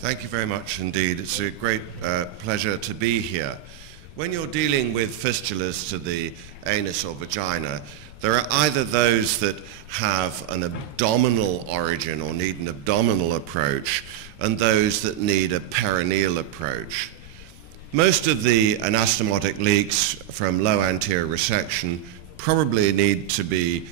Thank you very much indeed. It's a great pleasure to be here. When you're dealing with fistulas to the anus or vagina, there are either those that have an abdominal origin or need an abdominal approach, and those that need a perineal approach. Most of the anastomotic leaks from low anterior resection probably need to be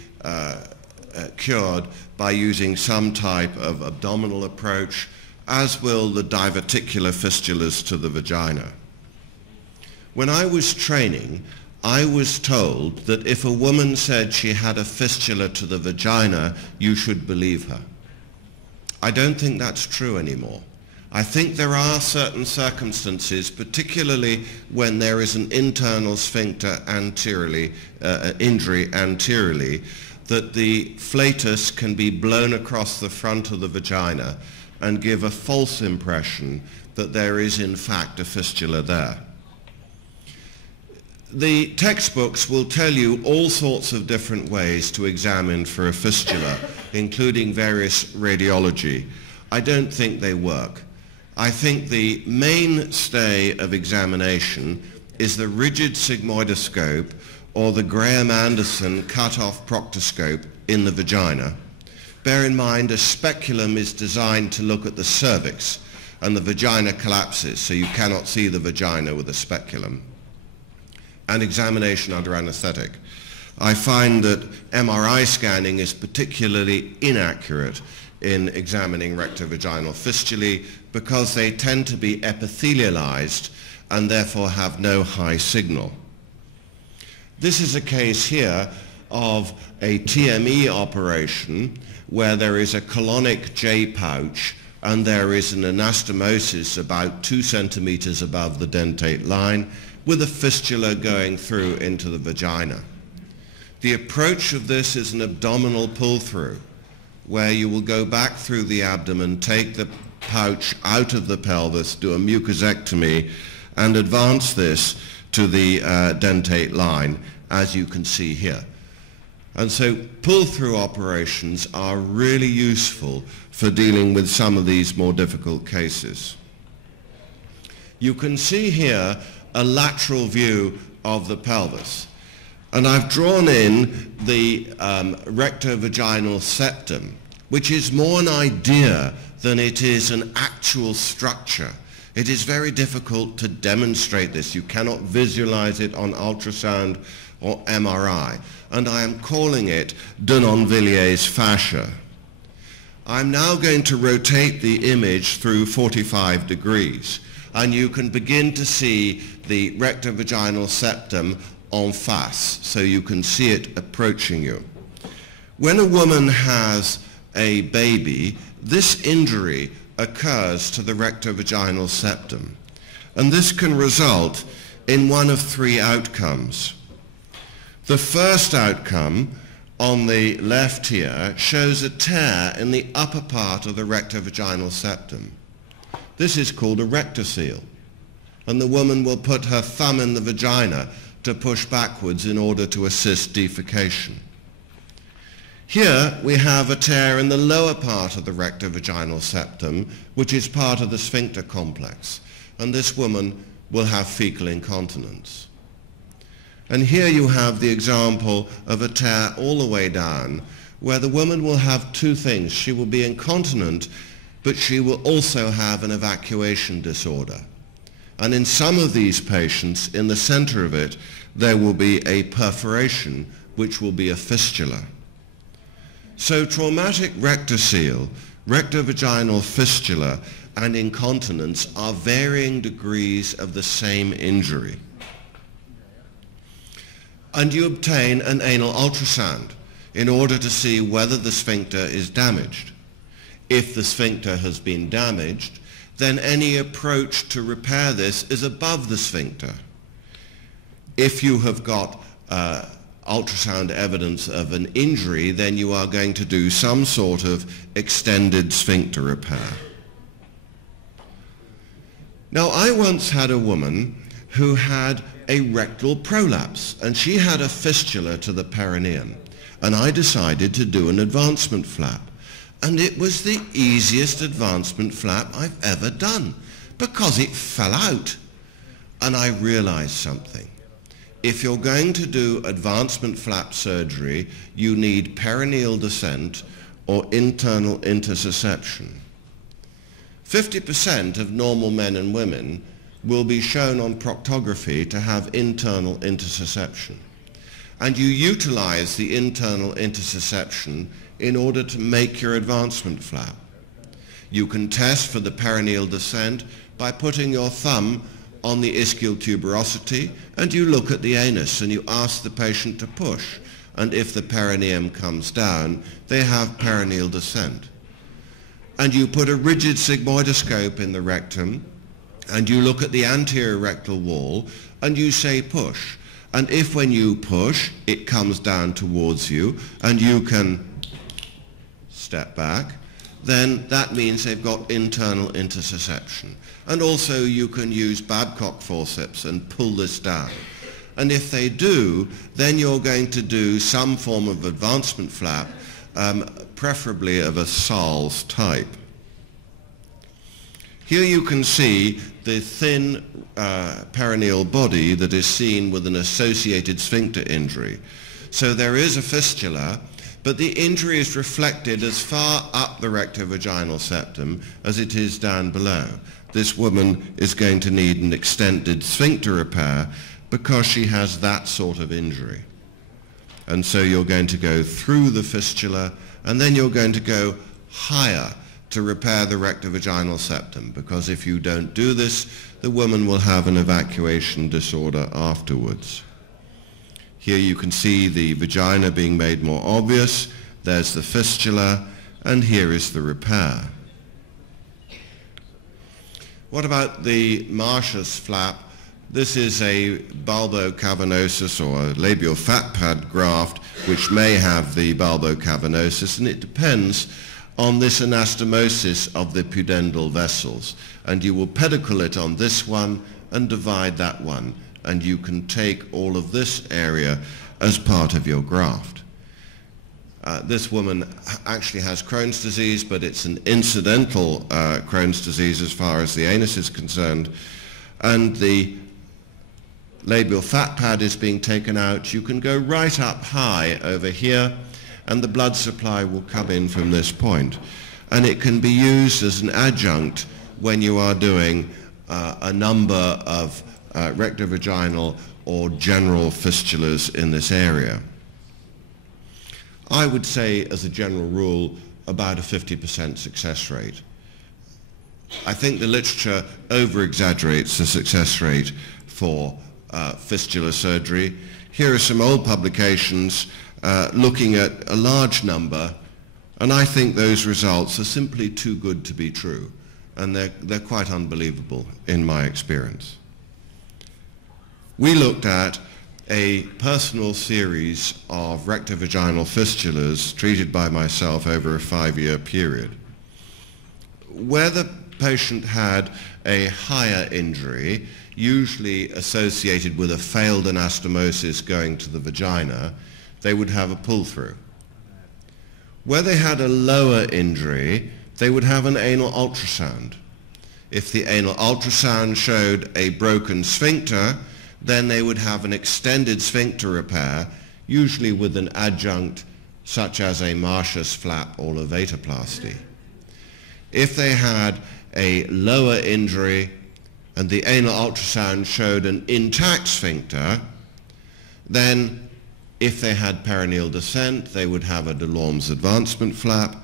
cured by using some type of abdominal approach, as will the diverticular fistulas to the vagina. When I was training, I was told that if a woman said she had a fistula to the vagina, you should believe her. I don't think that's true anymore. I think there are certain circumstances, particularly when there is an internal sphincter anteriorly, injury anteriorly, that the flatus can be blown across the front of the vagina and give a false impression that there is in fact a fistula there. The textbooks will tell you all sorts of different ways to examine for a fistula, including various radiology. I don't think they work. I think the mainstay of examination is the rigid sigmoidoscope or the Graham-Anderson cut-off proctoscope in the vagina. Bear in mind, a speculum is designed to look at the cervix, and the vagina collapses, so you cannot see the vagina with a speculum. And examination under anesthetic. I find that MRI scanning is particularly inaccurate in examining rectovaginal fistulae because they tend to be epithelialized and therefore have no high signal. This is a case here of a TME operation where there is a colonic J pouch and there is an anastomosis about 2 centimeters above the dentate line with a fistula going through into the vagina. The approach of this is an abdominal pull-through, where you will go back through the abdomen, take the pouch out of the pelvis, do a mucosectomy, and advance this to the dentate line, as you can see here. And so pull-through operations are really useful for dealing with some of these more difficult cases. You can see here a lateral view of the pelvis. And I've drawn in the rectovaginal septum, which is more an idea than it is an actual structure. It is very difficult to demonstrate this. You cannot visualize it on ultrasound or MRI. And I am calling it de Nonvilliers fascia. I'm now going to rotate the image through 45 degrees. And you can begin to see the rectovaginal septum en face, so you can see it approaching you. When a woman has a baby, this injury occurs to the rectovaginal septum, and this can result in one of 3 outcomes. The first outcome on the left here shows a tear in the upper part of the rectovaginal septum. This is called a rectocele, and the woman will put her thumb in the vagina to push backwards in order to assist defecation. Here we have a tear in the lower part of the rectovaginal septum, which is part of the sphincter complex, and this woman will have fecal incontinence. And here you have the example of a tear all the way down, where the woman will have 2 things. She will be incontinent, but she will also have an evacuation disorder. And in some of these patients, in the center of it, there will be a perforation, which will be a fistula. So traumatic rectocele, rectovaginal fistula, and incontinence are varying degrees of the same injury. And you obtain an anal ultrasound in order to see whether the sphincter is damaged. If the sphincter has been damaged, then any approach to repair this is above the sphincter. If you have got ultrasound evidence of an injury, then you are going to do some sort of extended sphincter repair. Now, I once had a woman who had a rectal prolapse, and she had a fistula to the perineum, and I decided to do an advancement flap. And it was the easiest advancement flap I've ever done because it fell out. And I realized something. If you're going to do advancement flap surgery, you need perineal descent or internal intussusception. 50% of normal men and women will be shown on proctography to have internal intussusception. And you utilize the internal intussusception in order to make your advancement flap. You can test for the perineal descent by putting your thumb on the ischial tuberosity, and you look at the anus and you ask the patient to push, and if the perineum comes down, they have perineal descent. And you put a rigid sigmoidoscope in the rectum, and you look at the anterior rectal wall, and you say push. And if when you push, it comes down towards you, and you can step back, then that means they've got internal intussusception. And also you can use Babcock forceps and pull this down. And if they do, then you're going to do some form of advancement flap, preferably of a Sal's type. Here you can see the thin perineal body that is seen with an associated sphincter injury. So there is a fistula, but the injury is reflected as far up the rectovaginal septum as it is down below. This woman is going to need an extended sphincter repair because she has that sort of injury. And so you're going to go through the fistula, and then you're going to go higher to repair the rectovaginal septum, because if you don't do this, the woman will have an evacuation disorder afterwards. Here you can see the vagina being made more obvious. There's the fistula, and here is the repair. What about the Marsh's flap? This is a bulbocavernosus or a labial fat pad graft which may have the bulbocavernosus, and it depends on this anastomosis of the pudendal vessels. And you will pedicle it on this one and divide that one, and you can take all of this area as part of your graft. This woman actually has Crohn's disease, but it's an incidental Crohn's disease as far as the anus is concerned. And the labial fat pad is being taken out. You can go right up high over here, and the blood supply will come in from this point. And it can be used as an adjunct when you are doing a number of rectovaginal or general fistulas in this area. I would say, as a general rule, about a 50% success rate. I think the literature over-exaggerates the success rate for fistula surgery. Here are some old publications looking at a large number, and I think those results are simply too good to be true, and they're quite unbelievable in my experience. We looked at a personal series of rectovaginal fistulas treated by myself over a 5-year period. Where the patient had a higher injury, usually associated with a failed anastomosis going to the vagina, they would have a pull-through. Where they had a lower injury, they would have an anal ultrasound. If the anal ultrasound showed a broken sphincter, then they would have an extended sphincter repair, usually with an adjunct such as a Marsh's flap or levatoplasty. If they had a lower injury and the anal ultrasound showed an intact sphincter, then if they had perineal descent, they would have a Delorme's advancement flap,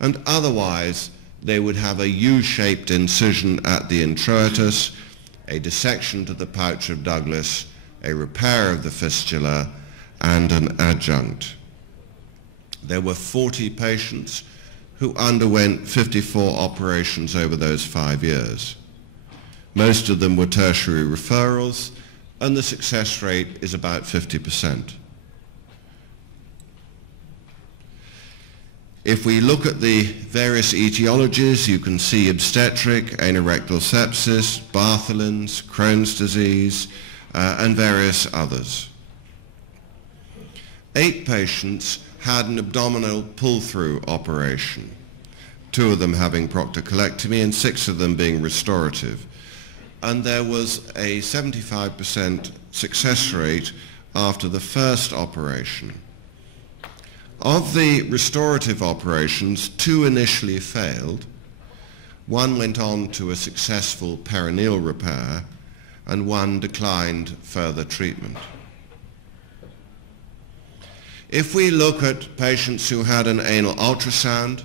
and otherwise they would have a U-shaped incision at the introitus, a dissection to the pouch of Douglas, a repair of the fistula, and an adjunct. There were 40 patients who underwent 54 operations over those 5 years. Most of them were tertiary referrals, and the success rate is about 50%. If we look at the various etiologies, you can see obstetric, anorectal sepsis, Bartholin's, Crohn's disease, and various others. 8 patients had an abdominal pull-through operation. 2 of them having proctocolectomy and 6 of them being restorative. And there was a 75% success rate after the first operation. Of the restorative operations, 2 initially failed. 1 went on to a successful perineal repair, and 1 declined further treatment. If we look at patients who had an anal ultrasound,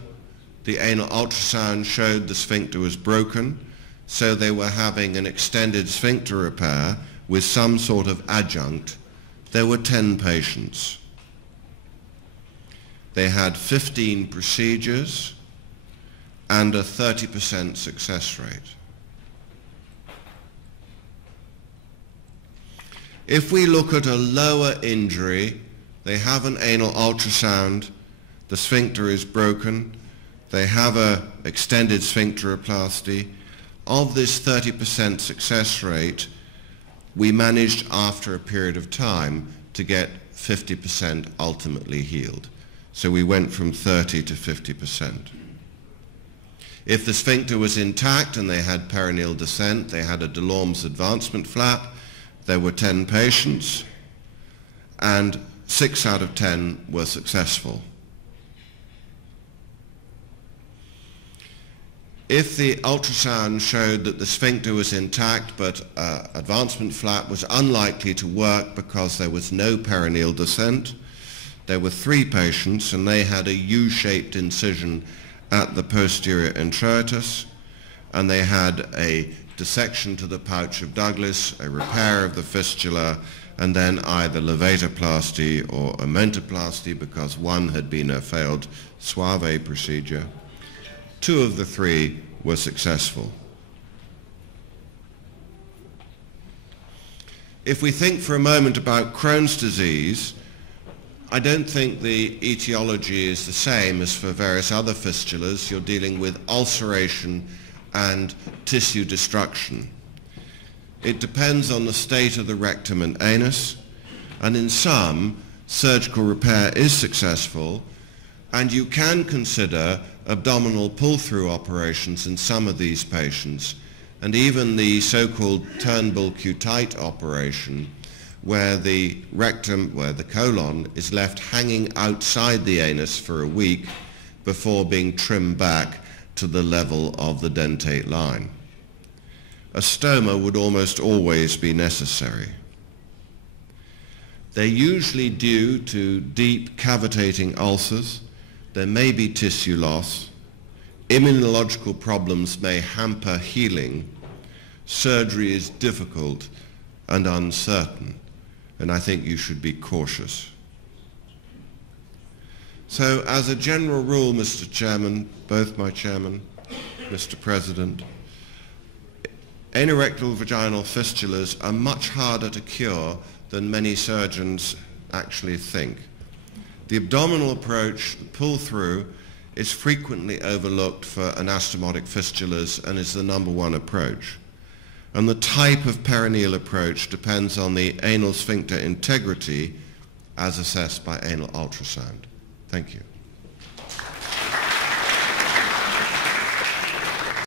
the anal ultrasound showed the sphincter was broken, so they were having an extended sphincter repair with some sort of adjunct. There were 10 patients. They had 15 procedures and a 30% success rate. If we look at a lower injury, they have an anal ultrasound, the sphincter is broken, they have an extended sphincteroplasty. Of this 30% success rate, we managed after a period of time to get 50% ultimately healed. So we went from 30 to 50%. If the sphincter was intact and they had perineal descent, they had a Delorme's advancement flap, there were 10 patients, and 6 out of 10 were successful. If the ultrasound showed that the sphincter was intact but advancement flap was unlikely to work because there was no perineal descent, there were 3 patients and they had a U-shaped incision at the posterior introitus, and they had a dissection to the pouch of Douglas, a repair of the fistula, and then either levatoplasty or omentoplasty because 1 had been a failed Suave procedure. 2 of the 3 were successful. If we think for a moment about Crohn's disease, I don't think the etiology is the same as for various other fistulas. You're dealing with ulceration and tissue destruction. It depends on the state of the rectum and anus, and in some, surgical repair is successful, and you can consider abdominal pull-through operations in some of these patients, and even the so-called Turnbull Cutite operation, where the rectum, where the colon is left hanging outside the anus for a week before being trimmed back to the level of the dentate line. A stoma would almost always be necessary. They're usually due to deep cavitating ulcers. There may be tissue loss. Immunological problems may hamper healing. Surgery is difficult and uncertain, and I think you should be cautious. So as a general rule, Mr. Chairman, both my chairman, Mr. President, anorectal vaginal fistulas are much harder to cure than many surgeons actually think. The abdominal approach, the pull-through, is frequently overlooked for anastomotic fistulas and is the #1 approach. And the type of perineal approach depends on the anal sphincter integrity as assessed by anal ultrasound. Thank you.